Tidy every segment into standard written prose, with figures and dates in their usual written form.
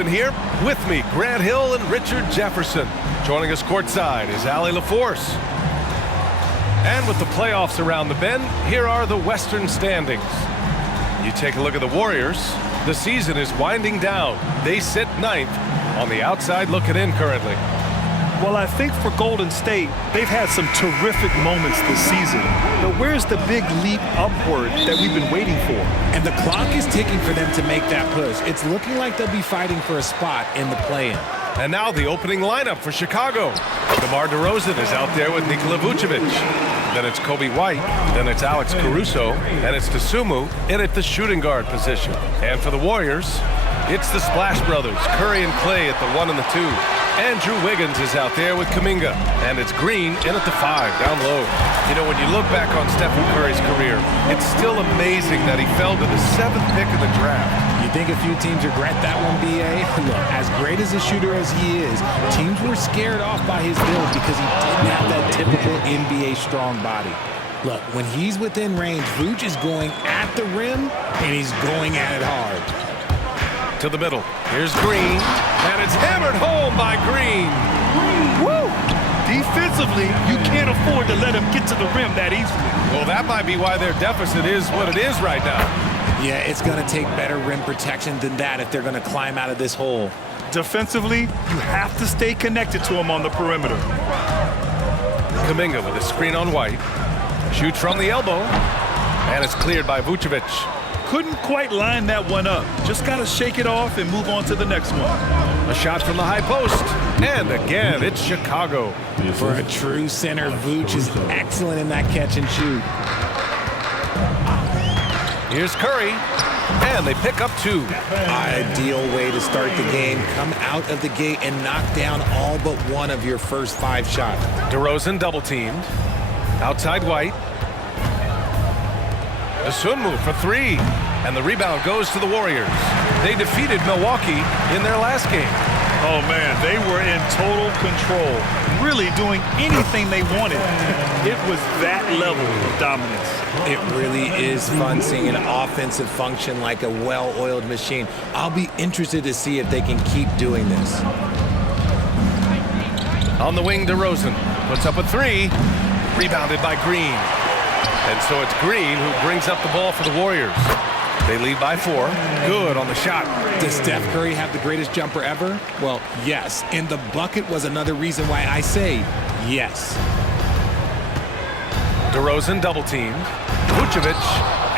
Peterson here. With me, Grant Hill and Richard Jefferson. Joining us courtside is Allie LaForce. And with the playoffs around the bend, here are the Western standings. You take a look at the Warriors. The season is winding down. They sit 9th on the outside looking in currently. Well, I think for Golden State, they've had some terrific moments this season. But where's the big leap upward that we've been waiting for? And the clock is ticking for them to make that push. It's looking like they'll be fighting for a spot in the play-in. And now the opening lineup for Chicago. DeMar DeRozan is out there with Nikola Vucevic. Then it's Coby White. Then it's Alex Caruso. And it's Dosunmu in at the shooting guard position. And for the Warriors, it's the Splash Brothers, Curry and Clay at the 1 and the 2. Andrew Wiggins is out there with Kuminga. And it's Green in at the 5, down low. You know, when you look back on Stephen Curry's career, it's still amazing that he fell to the 7th pick in the draft. You think a few teams regret that one, B.A.? Look, as great as a shooter as he is, teams were scared off by his build because he didn't have that typical NBA strong body. Look, when he's within range, Vooch is going at the rim, and he's going at it hard. To the middle. Here's Green, and it's hammered home by Green. Woo! Defensively, you can't afford to let him get to the rim that easily. Well, that might be why their deficit is what it is right now. Yeah, it's going to take better rim protection than that if they're going to climb out of this hole. Defensively, you have to stay connected to him on the perimeter. Kuminga with a screen on White. Shoots from the elbow, and it's cleared by Vucevic. Couldn't quite line that one up. Just got to shake it off and move on to the next one. A shot from the high post. And again, it's Chicago. For a true center, Vooch is excellent in that catch and shoot. Here's Curry. And they pick up 2. Ideal way to start the game. Come out of the gate and knock down all but one of your first 5 shots. DeRozan double teamed. Outside White. Dosunmu for 3. And the rebound goes to the Warriors. They defeated Milwaukee in their last game. Oh, man, they were in total control, really doing anything they wanted. It was that level of dominance. It really is fun seeing an offensive function like a well-oiled machine. I'll be interested to see if they can keep doing this. On the wing, DeRozan puts up a 3. Rebounded by Green. And so it's Green who brings up the ball for the Warriors. They lead by 4. Good on the shot. Does Steph Curry have the greatest jumper ever? Well, yes. And the bucket was another reason why I say yes. DeRozan double teamed. Vucevic.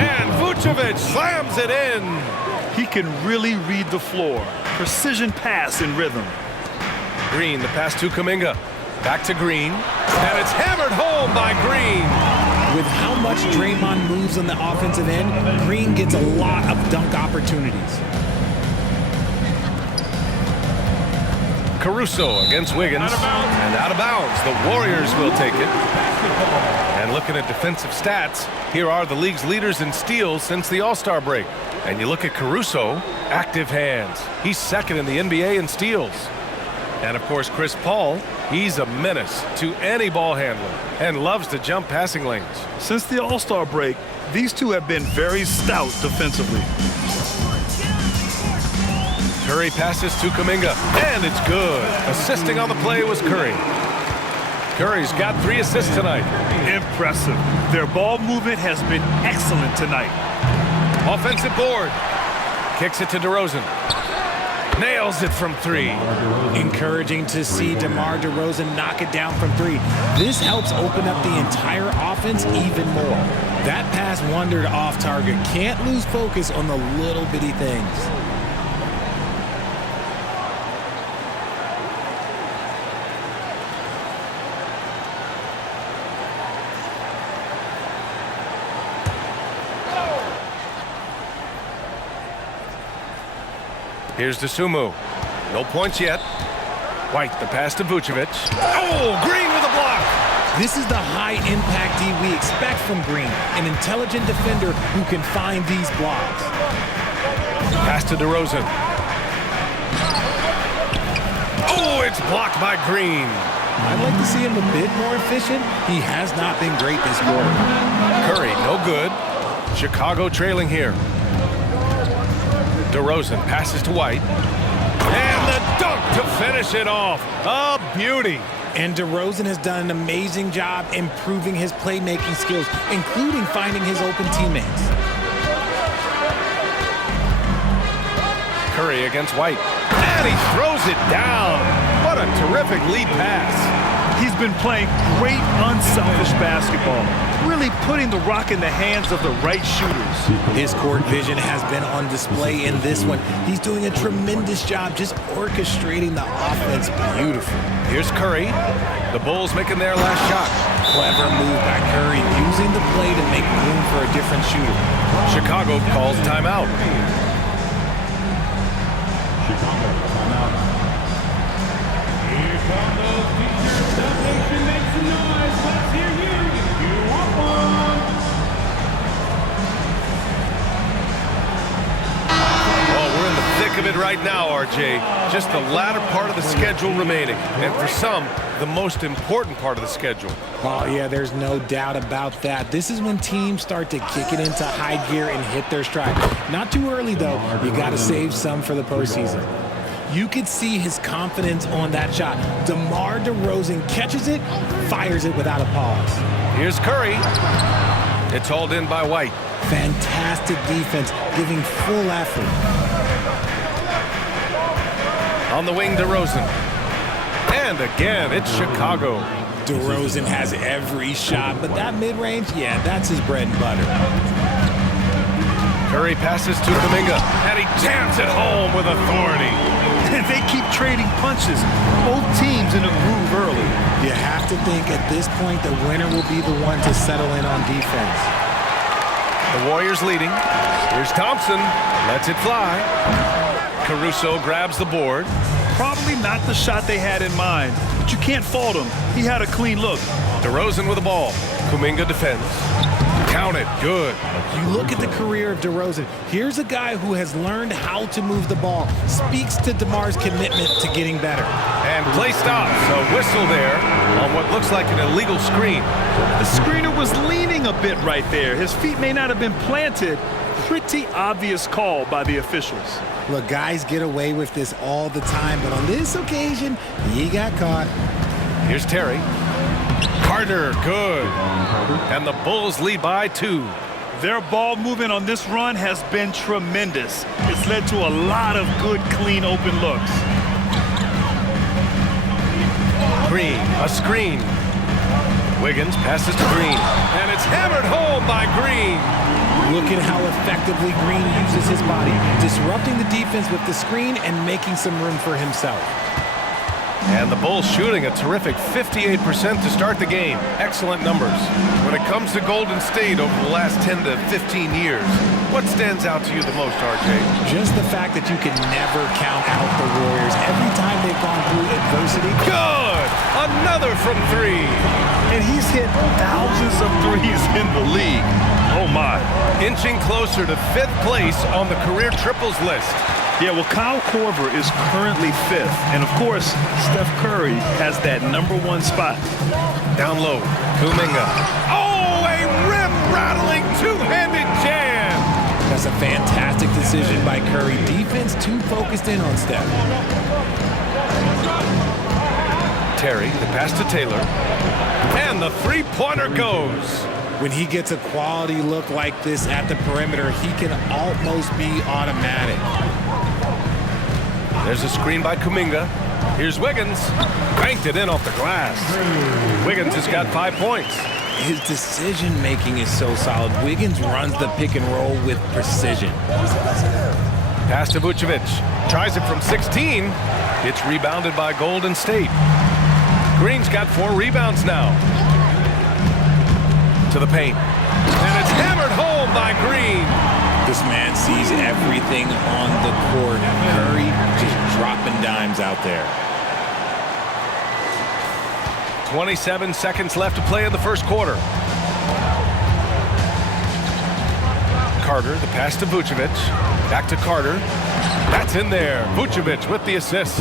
And Vucevic slams it in. He can really read the floor. Precision pass in rhythm. Green, the pass to Kuminga. Back to Green. And it's hammered home by Green. With how much Draymond moves on the offensive end, Green gets a lot of dunk opportunities. Caruso against Wiggins. And out of bounds. The Warriors will take it. And looking at defensive stats, here are the league's leaders in steals since the All-Star break. And you look at Caruso, active hands. He's second in the NBA in steals. And, of course, Chris Paul, he's a menace to any ball handler and loves to jump passing lanes. Since the All-Star break, these two have been very stout defensively. Curry passes to Kuminga, and it's good. Assisting on the play was Curry. Curry's got 3 assists tonight. Impressive. Their ball movement has been excellent tonight. Offensive board. Kicks it to DeRozan. Nails it from 3. Encouraging to see DeMar DeRozan knock it down from 3. This helps open up the entire offense even more. That pass wandered off target. Can't lose focus on the little bitty things. Here's Dosunmu. No points yet. White, the pass to Vucevic. Oh, Green with a block. This is the high-impact D we expect from Green, an intelligent defender who can find these blocks. Pass to DeRozan. Oh, it's blocked by Green. I'd like to see him a bit more efficient. He has not been great this quarter. Curry, no good. Chicago trailing here. DeRozan passes to White. finish it off. A beauty. And DeRozan has done an amazing job improving his playmaking skills, including finding his open teammates. Curry against White. And he throws it down. What a terrific lead pass. He's been playing great, unselfish basketball, really putting the rock in the hands of the right shooters. His court vision has been on display in this one. He's doing a tremendous job just orchestrating the offense beautifully. Here's Curry. The Bulls making their last shot. Clever move by Curry, using the play to make room for a different shooter. Chicago calls timeout. Of it right now, RJ. Just the latter part of the schedule remaining, and for some, the most important part of the schedule. Oh yeah, there's no doubt about that. This is when teams start to kick it into high gear and hit their stride. Not too early though. You got to save some for the postseason. You could see his confidence on that shot. DeMar DeRozan catches it, fires it without a pause. Here's Curry. It's hauled in by White. Fantastic defense, giving full effort. On the wing, DeRozan. And again, it's Chicago. DeRozan has every shot, but that mid-range, yeah, that's his bread and butter. Curry passes to Kuminga, and he jams it home with authority. And they keep trading punches. Both teams in a groove early. You have to think at this point the winner will be the one to settle in on defense. The Warriors leading. Here's Thompson. Lets it fly. Caruso grabs the board. Probably not the shot they had in mind, but you can't fault him. He had a clean look. DeRozan with the ball. Kuminga defends. Count it. Good. You look at the career of DeRozan. Here's a guy who has learned how to move the ball. Speaks to DeMar's commitment to getting better. And play stops. A whistle there on what looks like an illegal screen. The screener was leaning a bit right there. His feet may not have been planted. Pretty obvious call by the officials. Look, guys get away with this all the time, but on this occasion, he got caught. Here's Terry. Carter, good. And the Bulls lead by 2. Their ball movement on this run has been tremendous. It's led to a lot of good, clean, open looks. Green, a screen. Wiggins passes to Green, and it's hammered home by Green. Look at how effectively Green uses his body, disrupting the defense with the screen and making some room for himself. And the Bulls shooting a terrific 58% to start the game. Excellent numbers. When it comes to Golden State over the last 10 to 15 years, what stands out to you the most, RJ? Just the fact that you can never count out the Warriors. Every time they've gone through adversity. Good! Another from 3. And he's hit thousands of threes in the league. Oh, my. Inching closer to 5th place on the career triples list. Yeah, well, Kyle Korver is currently 5th. And, of course, Steph Curry has that #1 spot. Down low, Kuminga. Oh, a rim-rattling two-handed jam! That's a fantastic decision by Curry. Defense too focused in on Steph. Terry, the pass to Taylor. And the three-pointer goes. When he gets a quality look like this at the perimeter, he can almost be automatic. There's a screen by Kuminga. Here's Wiggins. Banked it in off the glass. Wiggins has got 5 points. His decision-making is so solid. Wiggins runs the pick and roll with precision. Pass to Vucevic. Tries it from 16. It's rebounded by Golden State. Green's got 4 rebounds now. To the paint. And it's hammered home by Green. This man sees everything on the court. Curry just dropping dimes out there. 27 seconds left to play in the first quarter. Carter, the pass to Vucevic. Back to Carter. That's in there. Vucevic with the assist.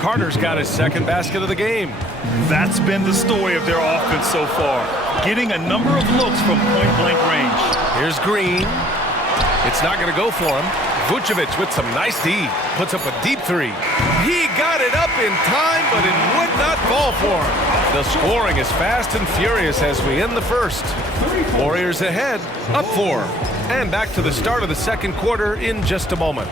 Carter's got his second basket of the game. That's been the story of their offense so far. Getting a number of looks from point-blank range. Here's Green. It's not going to go for him. Vucevic with some nice D. Puts up a deep 3. He got it up in time, but it would not fall for him. The scoring is fast and furious as we end the first. Warriors ahead, up 4. And back to the start of the second quarter in just a moment.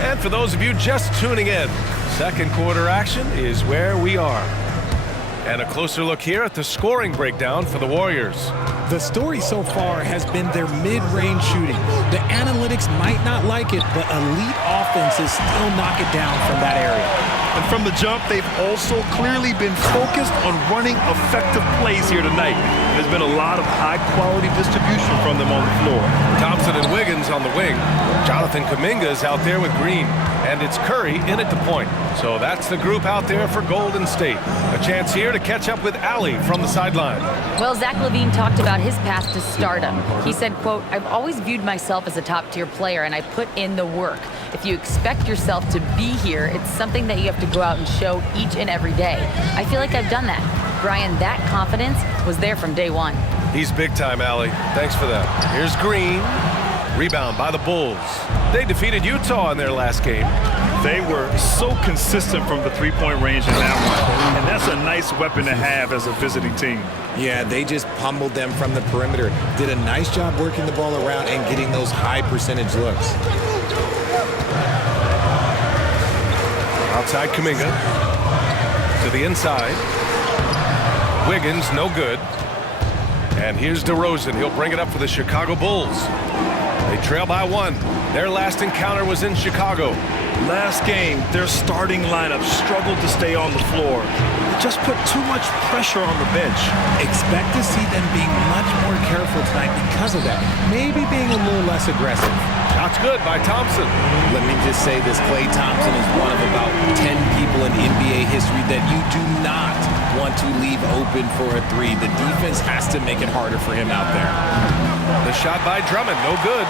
And for those of you just tuning in, second quarter action is where we are. And a closer look here at the scoring breakdown for the Warriors. The story so far has been their mid-range shooting. The analytics might not like it, but elite offenses still knock it down from that area. And from the jump, they've also clearly been focused on running effective plays here tonight. There's been a lot of high-quality distribution from them on the floor. Thompson and Wiggins on the wing. Jonathan Kuminga is out there with Green. And it's Curry in at the point. So that's the group out there for Golden State. A chance here to catch up with Allie from the sideline. Well, Zach LaVine talked about his path to stardom. He said, quote, "I've always viewed myself as a top-tier player, and I put in the work. If you expect yourself to be here, it's something that you have to go out and show each and every day. I feel like I've done that." Brian, that confidence was there from day one. He's big time, Allie. Thanks for that. Here's Green. Rebound by the Bulls. They defeated Utah in their last game. They were so consistent from the three-point range in that one. And that's a nice weapon to have as a visiting team. Yeah, they just pummeled them from the perimeter. Did a nice job working the ball around and getting those high percentage looks. Outside Kuminga. To the inside. Wiggins, no good. And here's DeRozan. He'll bring it up for the Chicago Bulls. They trail by 1. Their last encounter was in Chicago. Last game, their starting lineup struggled to stay on the floor. Just put too much pressure on the bench. Expect to see them being much more careful tonight because of that. Maybe being a little less aggressive. Shots good by Thompson. Let me just say this, Klay Thompson is one of about 10 people in NBA history that you do not want to leave open for a 3. The defense has to make it harder for him out there. The shot by Drummond, no good.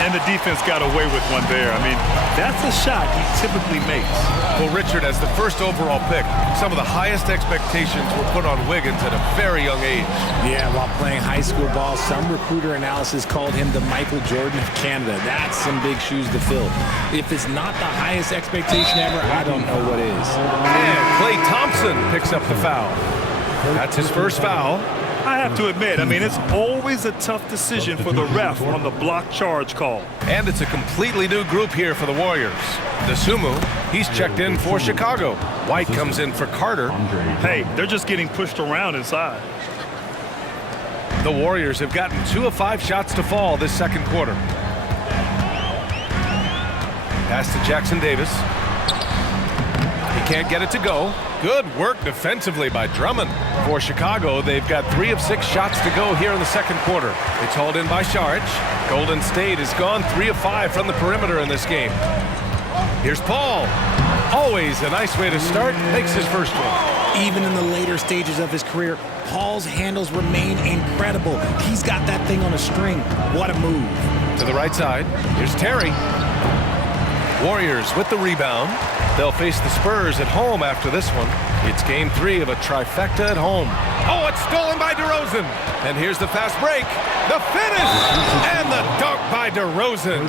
And the defense got away with one there. I mean, that's a shot he typically makes. Well, Richard, as the first overall pick, some of the highest expectations were put on Wiggins at a very young age. Yeah, while playing high school ball, some recruiter analysis called him the Michael Jordan of Canada. That's some big shoes to fill. If it's not the highest expectation ever, I don't know what is. And Klay Thompson picks up the foul. That's his first foul. I have to admit, I mean, it's always a tough decision for the ref on the block charge call. And it's a completely new group here for the Warriors. Dosunmu, he's checked in for Chicago. White comes in for Carter. Hey, they're just getting pushed around inside. The Warriors have gotten 2 of 5 shots to fall this second quarter. Pass to Jackson Davis. He can't get it to go. Good work defensively by Drummond. For Chicago, they've got 3 of 6 shots to go here in the second quarter. It's hauled in by Saric. Golden State has gone 3 of 5 from the perimeter in this game. Here's Paul. Always a nice way to start. Makes his first one. Even in the later stages of his career, Paul's handles remain incredible. He's got that thing on a string. What a move. To the right side. Here's Terry. Warriors with the rebound. They'll face the Spurs at home after this one. It's game 3 of a trifecta at home. Oh, it's stolen by DeRozan. And here's the fast break. The finish! And the dunk by DeRozan.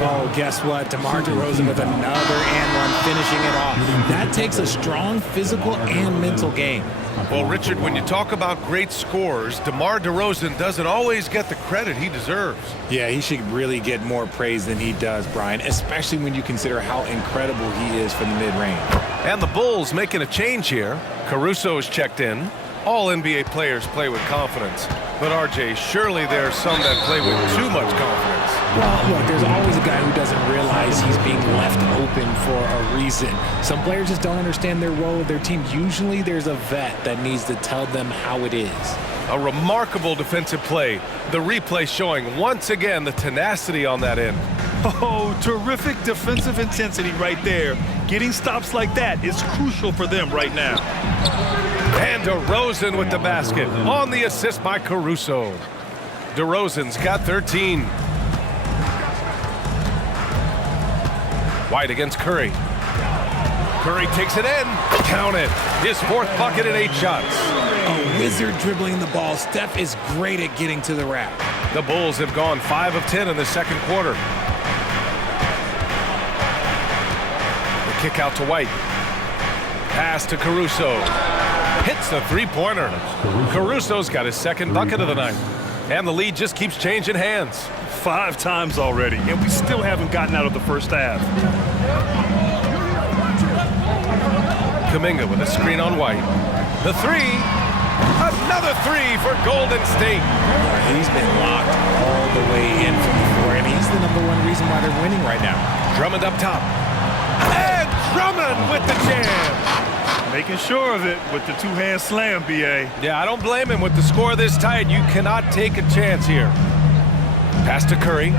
Oh, guess what? DeMar DeRozan with another and one, finishing it off. That takes a strong physical and mental game. Well, Richard, when you talk about great scorers, DeMar DeRozan doesn't always get the credit he deserves. Yeah, he should really get more praise than he does, Brian, especially when you consider how incredible he is from the mid-range. And the Bulls making a change here. Caruso is checked in. All NBA players play with confidence. But, RJ, surely there are some that play with too much confidence. Well, look, there's always a guy who doesn't realize he's being left open for a reason. Some players just don't understand their role of their team. Usually there's a vet that needs to tell them how it is. A remarkable defensive play. The replay showing once again the tenacity on that end. Oh, terrific defensive intensity right there. Getting stops like that is crucial for them right now. And DeRozan with the basket on the assist by Caruso. DeRozan's got 13. White against Curry. Curry takes it in. Count it. His fourth bucket in 8 shots. A wizard dribbling the ball. Steph is great at getting to the rack. The Bulls have gone 5 of 10 in the second quarter. The kick out to White. Pass to Caruso. Hits the three-pointer. Caruso's got his second bucket of the night. And the lead just keeps changing hands. 5 times already, and we still haven't gotten out of the first half. Kuminga with a screen on White. The three. Another three for Golden State. He's been locked all the way in from the floor, and he's the #1 reason why they're winning right now. Drummond up top. And Drummond with the jam. Making sure of it with the two-hand slam, B.A. Yeah, I don't blame him with the score this tight. You cannot take a chance here. Pass to Curry.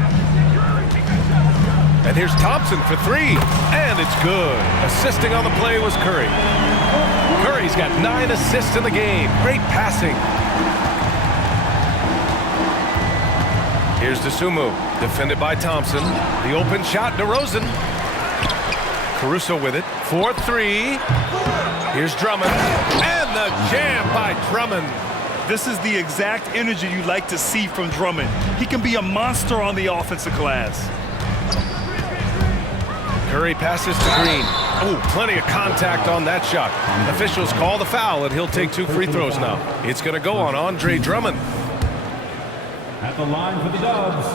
And here's Thompson for 3. And it's good. Assisting on the play was Curry. Curry's got 9 assists in the game. Great passing. Here's DeSumo. Defended by Thompson. The open shot, DeRozan. Caruso with it. 4-3. Here's Drummond. And the jam by Drummond. This is the exact energy you like to see from Drummond. He can be a monster on the offensive glass. Curry passes to Green. Oh, plenty of contact on that shot. Officials call the foul, and he'll take 2 free throws now. It's going to go on Andre Drummond. At the line for the Dubs,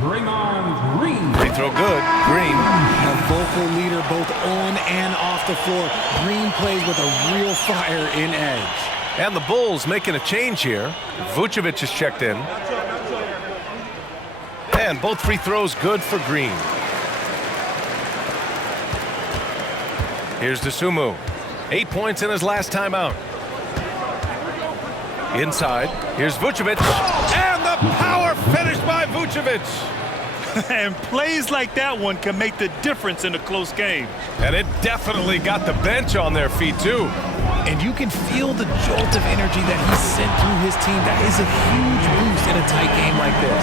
Draymond Green. Free throw good. Green. A vocal leader both on and off the floor. Green plays with a real fire in edge. And the Bulls making a change here. Vucevic is checked in. And both free throws good for Green. Here's DeSumo. 8 points in his last time out. Inside. Here's Vucevic. And the power finish by Vucevic. And plays like that one can make the difference in a close game. And it definitely got the bench on their feet, too. And you can feel the jolt of energy that he sent through his team. That is a huge boost in a tight game like this.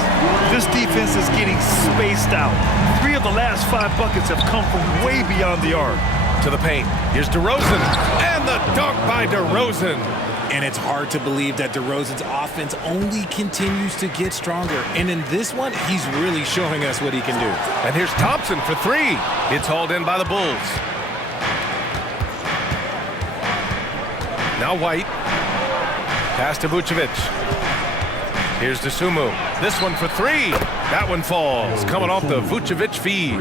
This defense is getting spaced out. 3 of the last 5 buckets have come from way beyond the arc. To the paint. Here's DeRozan. And the dunk by DeRozan. And it's hard to believe that DeRozan's offense only continues to get stronger. And in this one, he's really showing us what he can do. And here's Thompson for 3. It's hauled in by the Bulls. Now White. Pass to Vucevic. Here's DeSumo. This one for 3. That one falls. Coming off the Vucevic feed.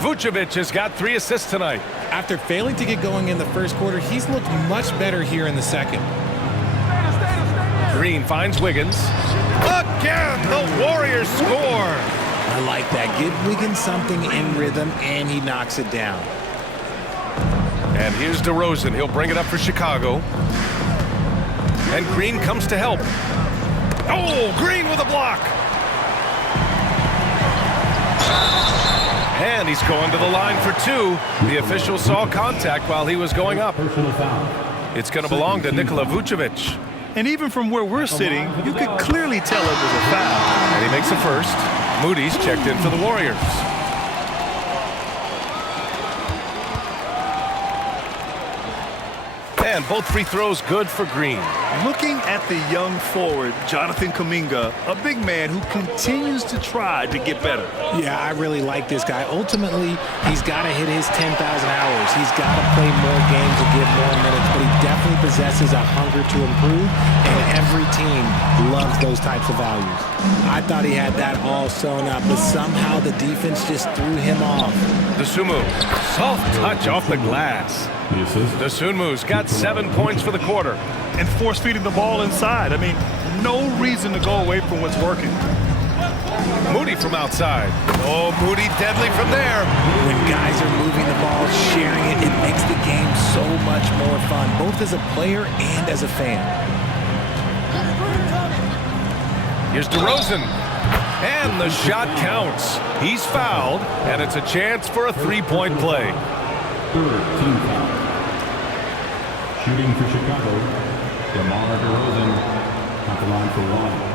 Vucevic has got 3 assists tonight. After failing to get going in the first quarter, he's looked much better here in the second. Green finds Wiggins. Again, the Warriors score. I like that. Give Wiggins something in rhythm, and he knocks it down. And here's DeRozan. He'll bring it up for Chicago. And Green comes to help. Oh, Green with a block. And he's going to the line for 2. The official saw contact while he was going up. Personal foul. It's going to belong to Nikola Vucevic. And even from where we're sitting, you could clearly tell it was a foul. And he makes a first. Moody's checked in for the Warriors. And both free throws good for Green. Looking at the young forward, Jonathan Kuminga, a big man who continues to try to get better. Yeah, I really like this guy. Ultimately, he's got to hit his 10,000 hours. He's got to play more games and get more minutes, but he definitely possesses a hunger to improve, and every team loves those types of values. I thought he had that all sewn up, but somehow the defense just threw him off. DeSumo, soft touch off the glass. The assist. DeSumo's got 7 points for the quarter. And force feeding the ball inside. I mean, no reason to go away from what's working. Moody from outside. Oh, Moody deadly from there. When guys are moving the ball, sharing it, it makes the game so much more fun, both as a player and as a fan. Here's DeRozan. And the shot counts. He's fouled, and it's a chance for a 3-point play. third team foul. Shooting for Chicago, DeMar DeRozan at the line for one.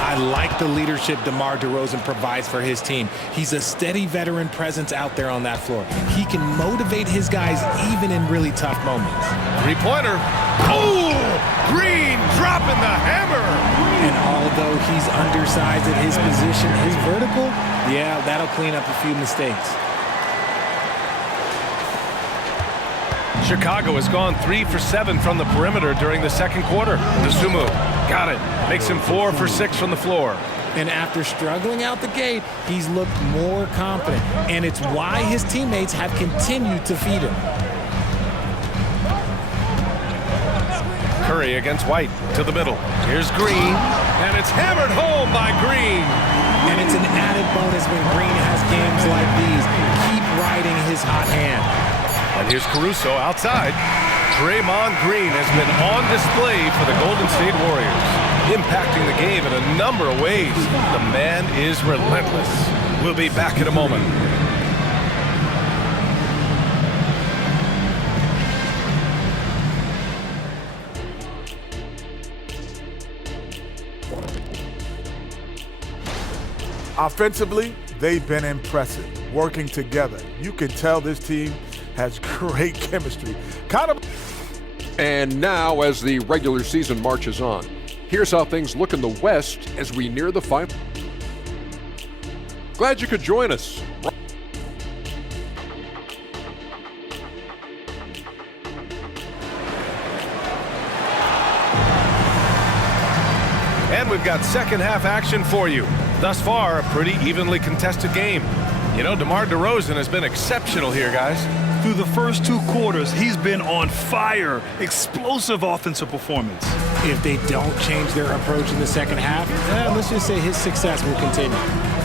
I like the leadership DeMar DeRozan provides for his team. He's a steady veteran presence out there on that floor. He can motivate his guys even in really tough moments. Three-pointer. Oh! Green dropping the hammer. And although he's undersized at his position, his vertical, yeah, that'll clean up a few mistakes. Chicago has gone 3 for 7 from the perimeter during the second quarter. Dosunmu got it. Makes him 4 for 6 from the floor. And after struggling out the gate, he's looked more confident. And it's why his teammates have continued to feed him. Curry against White to the middle. Here's Green, and it's hammered home by Green. And it's an added bonus when Green has games like these. Keep riding his hot hand. And here's Caruso outside. Draymond Green has been on display for the Golden State Warriors, impacting the game in a number of ways. The man is relentless. We'll be back in a moment. Offensively, they've been impressive, working together. You can tell this team has great chemistry. And now, as the regular season marches on, here's how things look in the West as we near the final. Glad you could join us. And we've got second half action for you. Thus far, a pretty evenly contested game. You know, DeMar DeRozan has been exceptional here, guys. Through the first 2 quarters, he's been on fire. Explosive offensive performance. If they don't change their approach in the second half, let's just say his success will continue.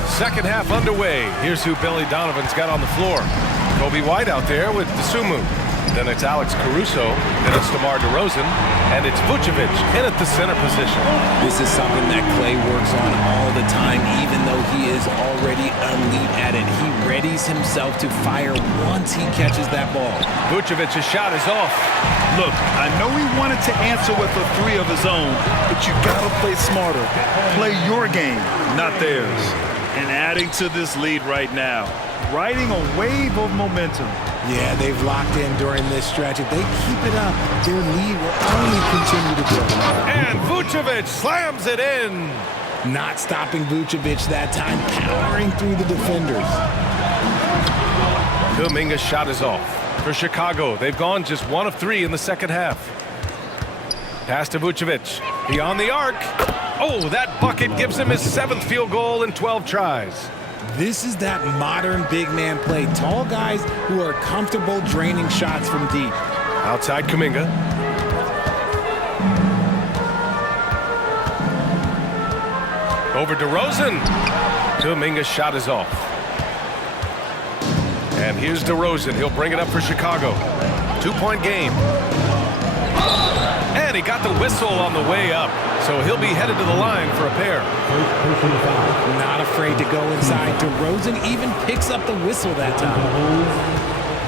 Second half underway. Here's who Billy Donovan's got on the floor. Coby White out there with Dosunmu. Then it's Alex Caruso. Then it's DeMar DeRozan. And it's Vucevic in at the center position. This is something that Klay works on all the time, even though he is already elite at it. He readies himself to fire once he catches that ball. Vucevic's shot is off. Look, I know he wanted to answer with a 3 of his own, but you gotta play smarter. Play your game, not theirs. And adding to this lead right now, riding a wave of momentum. Yeah, they've locked in during this stretch. If they keep it up, their lead will only continue to grow. And Vucevic slams it in. Not stopping Vucevic that time, powering through the defenders. Kuminga's shot is off. For Chicago, they've gone just 1 of 3 in the second half. Pass to Vucevic. Beyond the arc. Oh, that bucket gives him his 7th field goal in 12 tries. This is that modern big man play. Tall guys who are comfortable draining shots from deep. Outside Kuminga. Over DeRozan. Kuminga's shot is off. And here's DeRozan. He'll bring it up for Chicago. 2-point game. And he got the whistle on the way up. So he'll be headed to the line for a pair. Not afraid to go inside. DeRozan even picks up the whistle that time.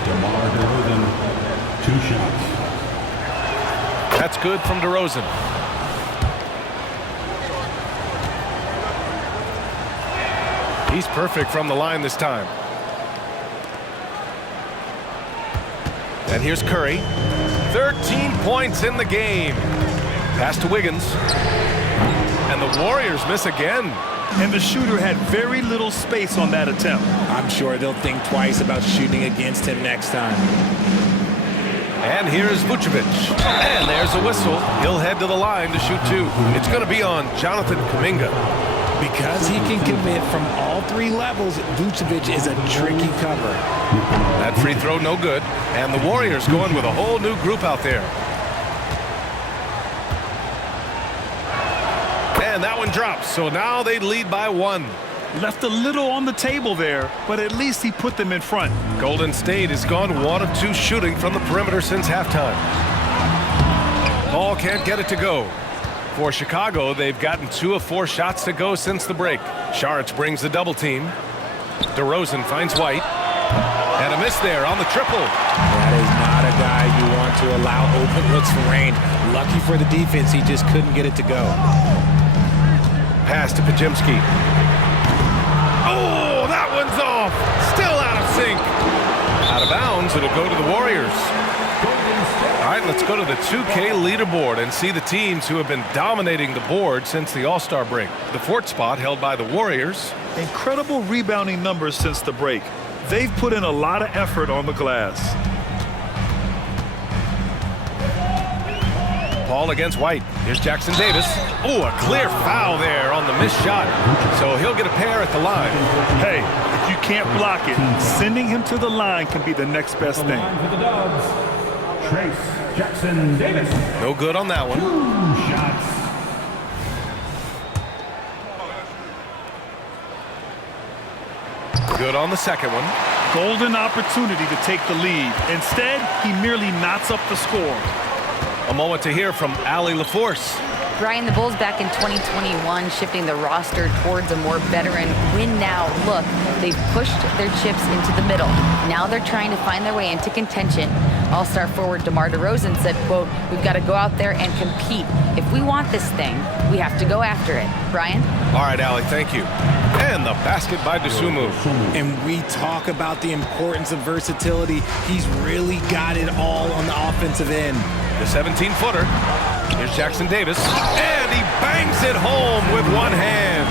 DeMar DeRozan, 2 shots. That's good from DeRozan. He's perfect from the line this time. And here's Curry. 13 points in the game. Pass to Wiggins. And the Warriors miss again. And the shooter had very little space on that attempt. I'm sure they'll think twice about shooting against him next time. And here's Vucevic. And there's a whistle. He'll head to the line to shoot 2. It's going to be on Jonathan Kuminga. Because he can commit from all 3 levels, Vucevic is a tricky cover. That free throw no good. And the Warriors going with a whole new group out there. And that one drops. So now they lead by 1. Left a little on the table there, but at least he put them in front. Golden State has gone 1 of 2 shooting from the perimeter since halftime. Ball can't get it to go. For Chicago, they've gotten 2 of 4 shots to go since the break. Saric brings the double team. DeRozan finds White. And a miss there on the triple. That is not a guy you want to allow open looks for range. Lucky for the defense, he just couldn't get it to go. Pass to Pajemski. Oh, that one's off. Still out of sync. Out of bounds, it'll go to the Warriors. All right, let's go to the 2K leaderboard and see the teams who have been dominating the board since the All-Star break. The 4th spot held by the Warriors. Incredible rebounding numbers since the break. They've put in a lot of effort on the glass. Paul against White. Here's Jackson Davis. Oh, a clear foul there on the missed shot. So he'll get a pair at the line. Hey, if you can't block it, sending him to the line can be the next best thing. For the Dubs, Trace Jackson Davis. No good on that one. 2 shots. Good on the second one. Golden opportunity to take the lead. Instead, he merely knots up the score. A moment to hear from Allie LaForce. Brian, the Bulls back in 2021 shifting the roster towards a more veteran win-now look. They've pushed their chips into the middle. Now they're trying to find their way into contention. All-star forward DeMar DeRozan said, quote, "We've got to go out there and compete. If we want this thing, we have to go after it." Brian? All right, Allie, thank you. And the basket by Dosunmu. And we talk about the importance of versatility. He's really got it all on the offensive end. The 17-footer. Here's Jackson Davis. And he bangs it home with one hand.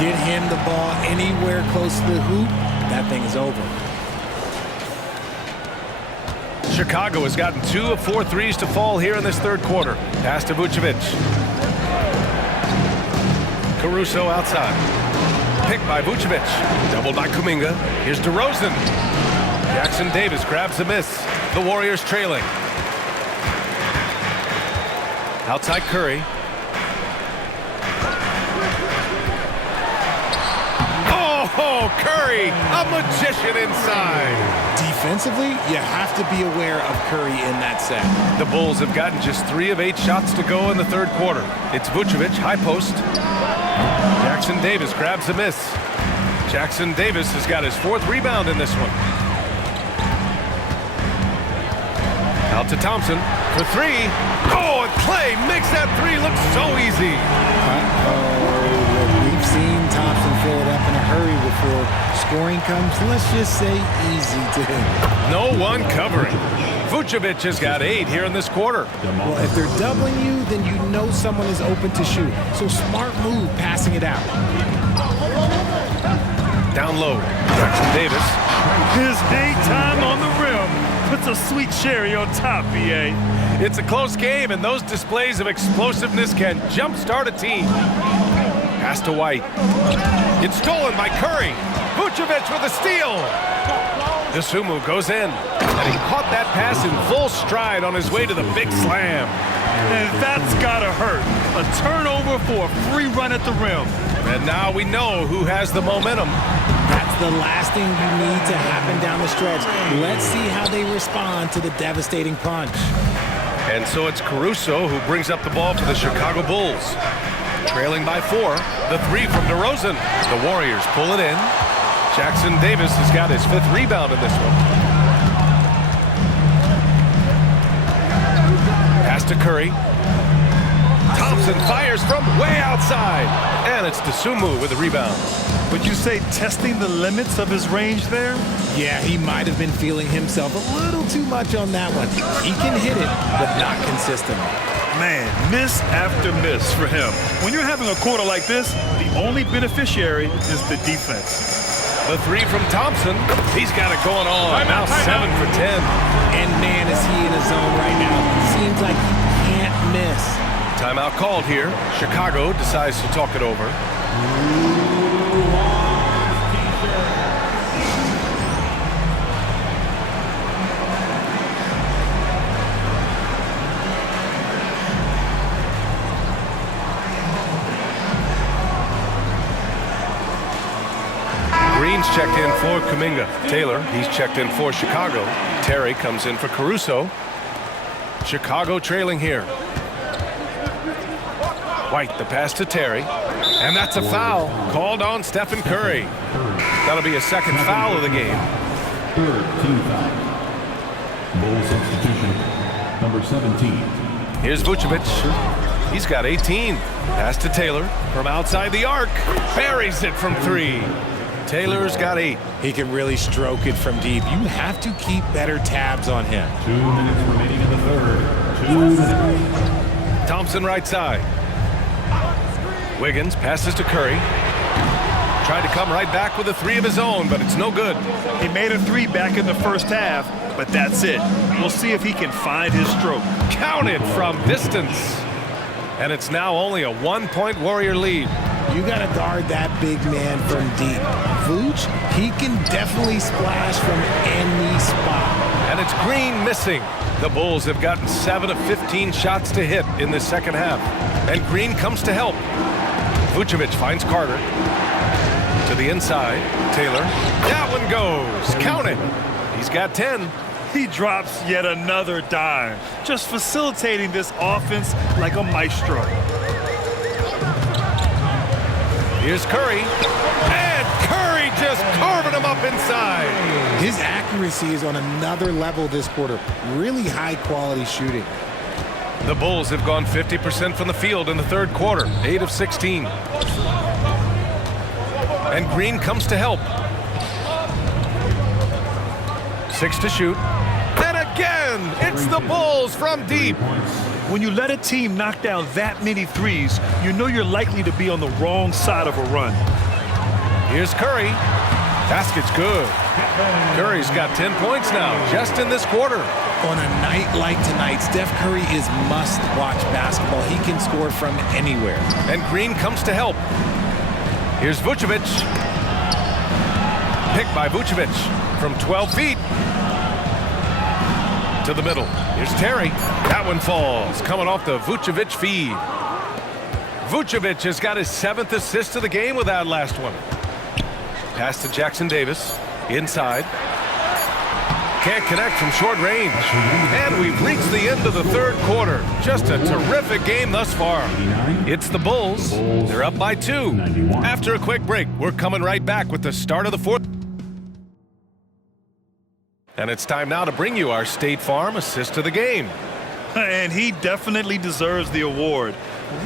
Get him the ball anywhere close to the hoop, that thing is over. Chicago has gotten 2 of 4 threes to fall here in this 3rd quarter. Pass to Vucevic. Caruso outside. Picked by Vucevic. Doubled by Kuminga. Here's DeRozan. Jackson Davis grabs a miss. The Warriors trailing. Outside Curry. Oh, Curry, a magician inside. Defensively, you have to be aware of Curry in that set. The Bulls have gotten just 3 of 8 shots to go in the 3rd quarter. It's Vucevic, high post. Jackson Davis grabs a miss. Jackson Davis has got his 4th rebound in this one. Out to Thompson for 3. Oh, and Clay makes that 3 look so easy. We've seen Thompson fill it up in a hurry before. Scoring comes, let's just say, easy to him. No one covering. Vucevic has got 8 here in this quarter. Well, if they're doubling you, then you know someone is open to shoot. So smart move passing it out. Down low, Jackson Davis. His daytime on the rim puts a sweet cherry on top, B.A. It's a close game, and those displays of explosiveness can jumpstart a team. Pass to White. It's stolen by Curry. Vucevic with a steal. Dosunmu goes in, and he caught that pass in full stride on his way to the big slam. And that's gotta hurt. A turnover for a free run at the rim. And now we know who has the momentum. That's the last thing you need to happen down the stretch. Let's see how they respond to the devastating punch. And so it's Caruso who brings up the ball for the Chicago Bulls. Trailing by 4, the 3 from DeRozan. The Warriors pull it in. Jackson Davis has got his 5th rebound in this one. Pass to Curry. Thompson fires from way outside. And it's Dosunmu with the rebound. Would you say testing the limits of his range there? Yeah, he might have been feeling himself a little too much on that one. He can hit it, but not consistently. Man, miss after miss for him. When you're having a quarter like this, the only beneficiary is the defense. The 3 from Thompson. He's got it going on. Now 7 for 10. And man, is he in a zone right now. Seems like he can't miss. Timeout called here. Chicago decides to talk it over. Green's checked in for Kuminga. Taylor, he's checked in for Chicago. Terry comes in for Caruso. Chicago trailing here. White, the pass to Terry. And that's a foul called on Stephen Curry. That'll be a second foul of the game. Third team foul. Bull substitution, number 17. Here's Vucevic. He's got 18. Pass to Taylor from outside the arc. Buries it from 3. Taylor's got 8. He can really stroke it from deep. You have to keep better tabs on him. 2 minutes remaining in the third. 2 minutes. Thompson right side. Wiggins passes to Curry. Tried to come right back with a 3 of his own, but it's no good. He made a 3 back in the first half, but that's it. We'll see if he can find his stroke. Counted from distance. And it's now only a 1-point Warrior lead. You got to guard that big man from deep. Vooch, he can definitely splash from any spot. And it's Green missing. The Bulls have gotten 7 of 15 shots to hit in the second half. And Green comes to help. Vucevic finds Carter. To the inside. Taylor. That one goes. Count it. He's got 10. He drops yet another dime, just facilitating this offense like a maestro. Here's Curry. And Curry just carving him up inside. His accuracy is on another level this quarter. Really high quality shooting. The Bulls have gone 50% from the field in the third quarter. 8 of 16. And Green comes to help. 6 to shoot. And again, it's the Bulls from deep. When you let a team knock down that many threes, you know you're likely to be on the wrong side of a run. Here's Curry. Basket's good. Curry's got 10 points now, just in this quarter. On a night like tonight, Steph Curry is must-watch basketball. He can score from anywhere. And Green comes to help. Here's Vucevic. Picked by Vucevic from 12 feet. To the middle. Here's Terry. That one falls. Coming off the Vucevic feed. Vucevic has got his 7th assist of the game with that last one. Pass to Jackson Davis. Inside. Can't connect from short range. And we've reached the end of the third quarter. Just a terrific game thus far. It's the Bulls. They're up by 2. After a quick break, we're coming right back with the start of the fourth. And it's time now to bring you our State Farm assist of the game. And he definitely deserves the award.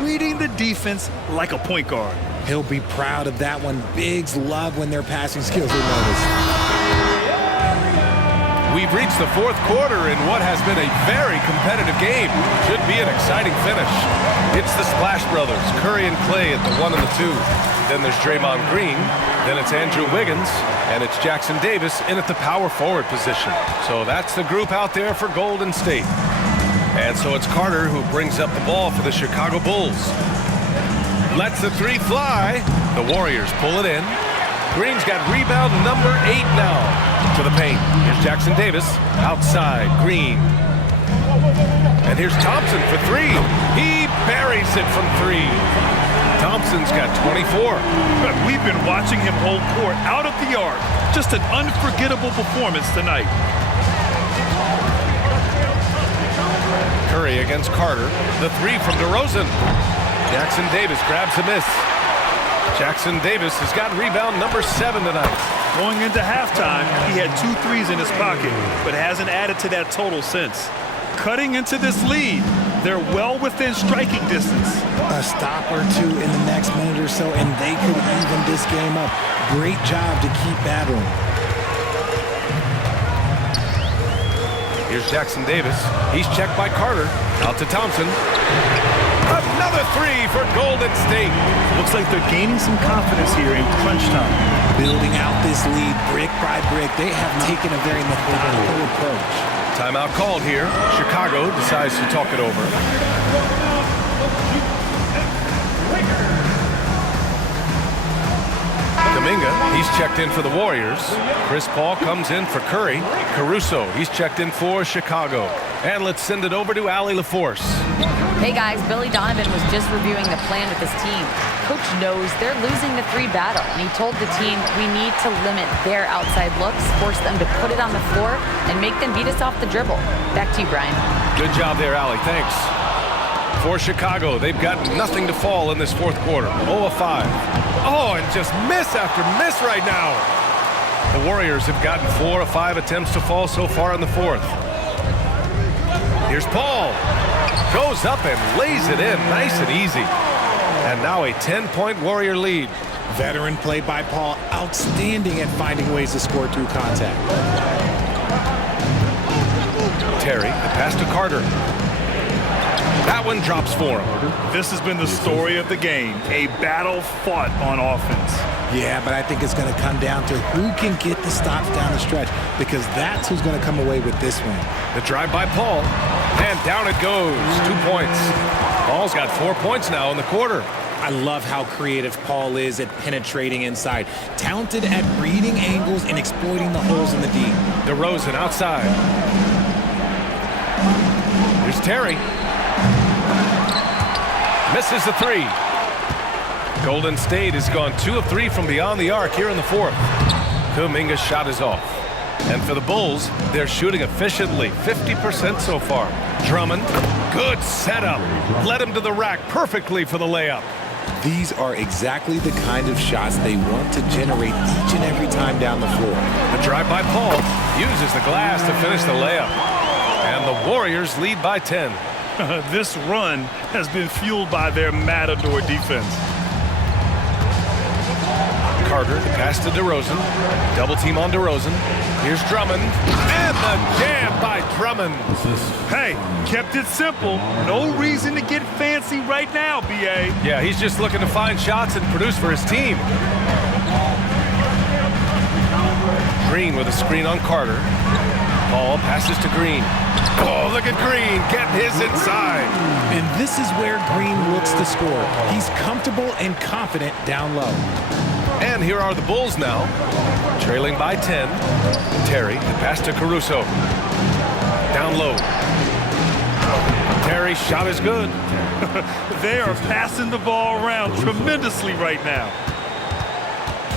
Reading the defense like a point guard. He'll be proud of that one. Bigs love when their passing skills are noticed. We've reached the fourth quarter in what has been a very competitive game. Should be an exciting finish. It's the Splash Brothers, Curry and Clay at the 1 and the 2. Then there's Draymond Green. Then it's Andrew Wiggins. And it's Jackson Davis in at the power forward position. So that's the group out there for Golden State. And so it's Carter who brings up the ball for the Chicago Bulls. Lets the 3 fly. The Warriors pull it in. Green's got rebound number 8 now. To the paint. Here's Jackson Davis. Outside. Green. And here's Thompson for 3. He buries it from 3. Thompson's got 24. We've been watching him hold court out of the arc. Just an unforgettable performance tonight. Curry against Carter. The 3 from DeRozan. Jackson Davis grabs a miss. Jackson Davis has got rebound number 7 tonight. Going into halftime, he had 2 threes in his pocket, but hasn't added to that total since. Cutting into this lead, they're well within striking distance. A stop or 2 in the next minute or so, and they could even this game up. Great job to keep battling. Here's Jackson Davis. He's checked by Carter. Out to Thompson. Another 3 for Golden State. Looks like they're gaining some confidence here in crunch time. Building out this lead brick by brick, they have taken a very methodical approach. Timeout called here. Chicago decides to talk it over. Kuminga, he's checked in for the Warriors. Chris Paul comes in for Curry. Caruso, he's checked in for Chicago. And let's send it over to Allie LaForce. Hey guys, Billy Donovan was just reviewing the plan with his team. Coach knows they're losing the 3 battle, and he told the team, we need to limit their outside looks, force them to put it on the floor, and make them beat us off the dribble. Back to you, Brian. Good job there, Allie. Thanks. For Chicago, they've got nothing to fall in this fourth quarter. 0 of 5. Oh, and just miss after miss right now. The Warriors have gotten 4 of 5 attempts to fall so far in the fourth. Here's Paul. Goes up and lays it in nice and easy. And now a 10-point Warrior lead. Veteran play by Paul, outstanding at finding ways to score through contact. Terry, the pass to Carter. That one drops for him. This has been the story of the game, a battle fought on offense. Yeah, but I think it's going to come down to who can get the stops down the stretch, because that's who's going to come away with this one. The drive by Paul, and down it goes. 2 points. Paul's got 4 points now in the quarter. I love how creative Paul is at penetrating inside. Talented at reading angles and exploiting the holes in the D. DeRozan outside. Here's Terry. Misses the 3. Golden State has gone 2 of 3 from beyond the arc here in the fourth. Kuminga's shot is off. And for the Bulls, they're shooting efficiently, 50% so far. Drummond, good setup. Led him to the rack perfectly for the layup. These are exactly the kind of shots they want to generate each and every time down the floor. The drive by Paul uses the glass to finish the layup. And the Warriors lead by 10. This run has been fueled by their Matador defense. Carter, the pass to DeRozan. Double team on DeRozan. Here's Drummond. And the jam by Drummond. Hey, kept it simple. No reason to get fancy right now, B.A. Yeah, he's just looking to find shots and produce for his team. Green with a screen on Carter. Paul passes to Green. Oh, look at Green getting his inside. And this is where Green looks to score. He's comfortable and confident down low. And here are the Bulls now, trailing by 10. Terry, the pass to Caruso. Down low. Terry's shot is good. They are passing the ball around tremendously right now.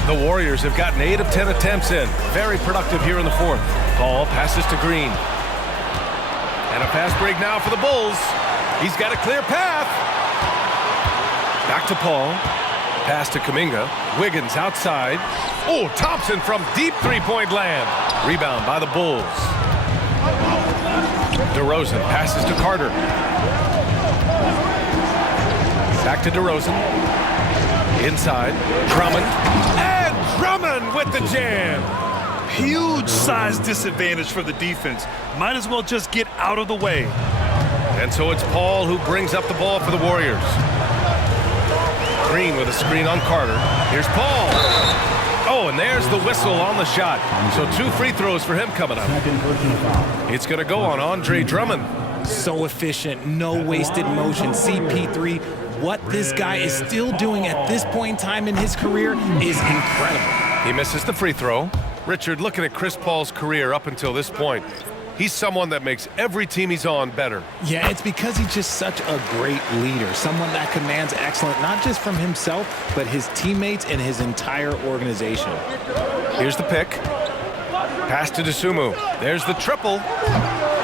The Warriors have gotten 8 of 10 attempts in. Very productive here in the fourth. Paul passes to Green. And a fast break now for the Bulls. He's got a clear path. Back to Paul. Pass to Kuminga. Wiggins outside. Oh, Thompson from deep three-point land. Rebound by the Bulls. DeRozan passes to Carter. Back to DeRozan. Inside. Drummond. And Drummond with the jam. Huge size disadvantage for the defense. Might as well just get out of the way. And so it's Paul who brings up the ball for the Warriors. Green with a screen on Carter. Here's Paul. Oh, and there's the whistle on the shot. So 2 free throws for him coming up. It's going to go on Andre Drummond. So efficient, no wasted motion. CP3, what this guy is still doing at this point in time in his career is incredible. He misses the free throw. Richard, looking at Chris Paul's career up until this point, he's someone that makes every team he's on better. Yeah, it's because he's just such a great leader, someone that commands excellence, not just from himself, but his teammates and his entire organization. Here's the pick. Pass to Dosunmu. There's the triple.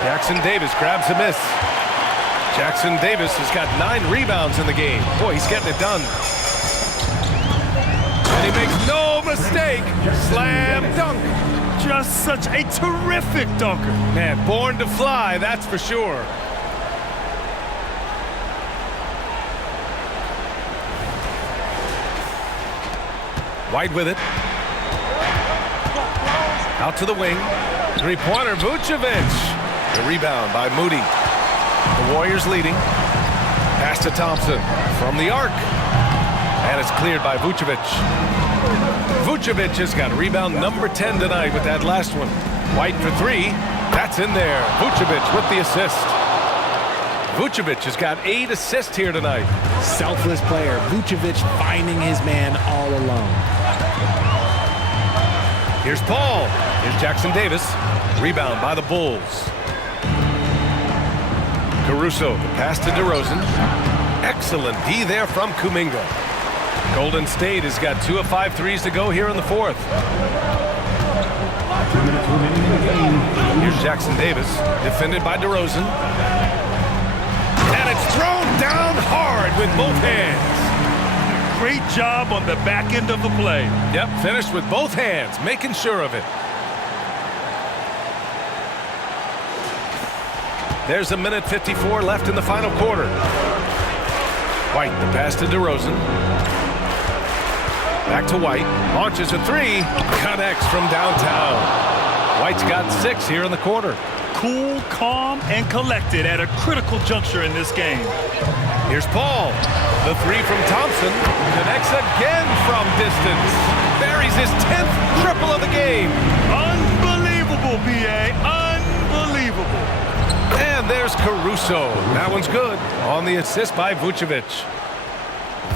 Jackson Davis grabs a miss. Jackson Davis has got 9 rebounds in the game. Boy, he's getting it done. And he makes no mistake. Slam dunk. Just such a terrific dunker. Man, born to fly, that's for sure. White with it. Out to the wing. Three-pointer, Vucevic. The rebound by Moody. The Warriors leading. Pass to Thompson from the arc. And it's cleared by Vucevic. Vucevic has got rebound number 10 tonight with that last one. White for 3. That's in there. Vucevic with the assist. Vucevic has got 8 assists here tonight. Selfless player. Vucevic finding his man all alone. Here's Paul. Here's Jackson Davis. Rebound by the Bulls. Caruso, the pass to DeRozan. Excellent D there from Kuminga. Golden State has got 2 of 5 threes to go here in the fourth. 2 minutes remaining in the game. Here's Jackson Davis, defended by DeRozan. And it's thrown down hard with both hands. Great job on the back end of the play. Yep, finished with both hands, making sure of it. There's a minute 54 left in the final quarter. White, the pass to DeRozan. Back to White, launches a three, connects from downtown. White's got 6 here in the quarter. Cool, calm, and collected at a critical juncture in this game. Here's Paul. The three from Thompson connects again from distance. Buries his 10th triple of the game. Unbelievable, B.A. Unbelievable. And there's Caruso. That one's good. On the assist by Vucevic.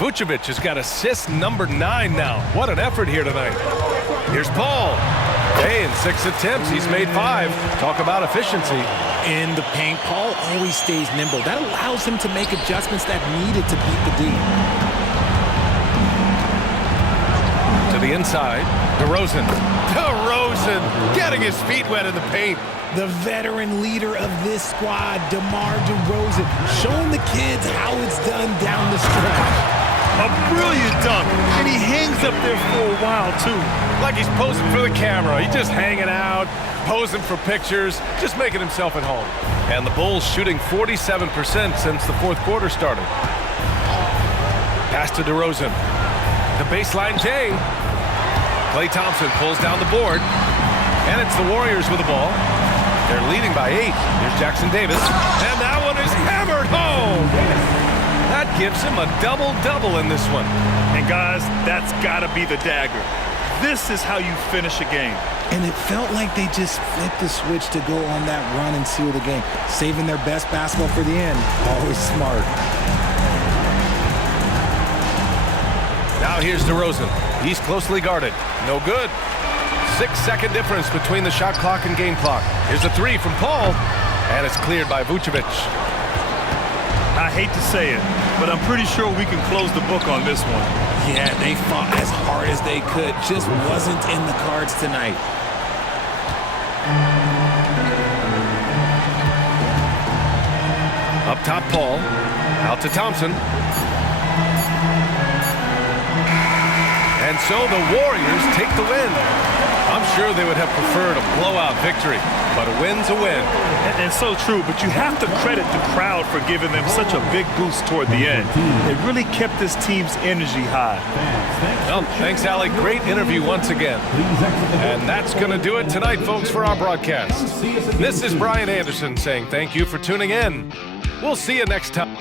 Vucevic has got assist number 9 now. What an effort here tonight. Here's Paul. Hey, in 6 attempts, he's made 5. Talk about efficiency. In the paint, Paul always stays nimble. That allows him to make adjustments that needed to beat the D. To the inside, DeRozan. DeRozan getting his feet wet in the paint. The veteran leader of this squad, DeMar DeRozan, showing the kids how it's done down the stretch. A brilliant dunk, and he hangs up there for a while, too. Like he's posing for the camera. He's just hanging out, posing for pictures, just making himself at home. And the Bulls shooting 47% since the fourth quarter started. Pass to DeRozan. The baseline J. Klay Thompson pulls down the board. And it's the Warriors with the ball. They're leading by 8. Here's Jackson Davis. And that one is hammered home. That gives him a double-double in this one. And guys, that's got to be the dagger. This is how you finish a game. And it felt like they just flipped the switch to go on that run and seal the game. Saving their best basketball for the end. Always smart. Now here's DeRozan. He's closely guarded. No good. 6-second difference between the shot clock and game clock. Here's a three from Paul. And it's cleared by Vucevic. I hate to say it, but I'm pretty sure we can close the book on this one. Yeah, they fought as hard as they could. Just wasn't in the cards tonight. Up top, Paul. Out to Thompson. And so the Warriors take the win. I'm sure they would have preferred a blowout victory, but a win's a win. And so true, but you have to credit the crowd for giving them such a big boost toward the end. It really kept this team's energy high. Well, thanks, Alec. Great interview once again. And that's going to do it tonight, folks, for our broadcast. This is Brian Anderson saying thank you for tuning in. We'll see you next time.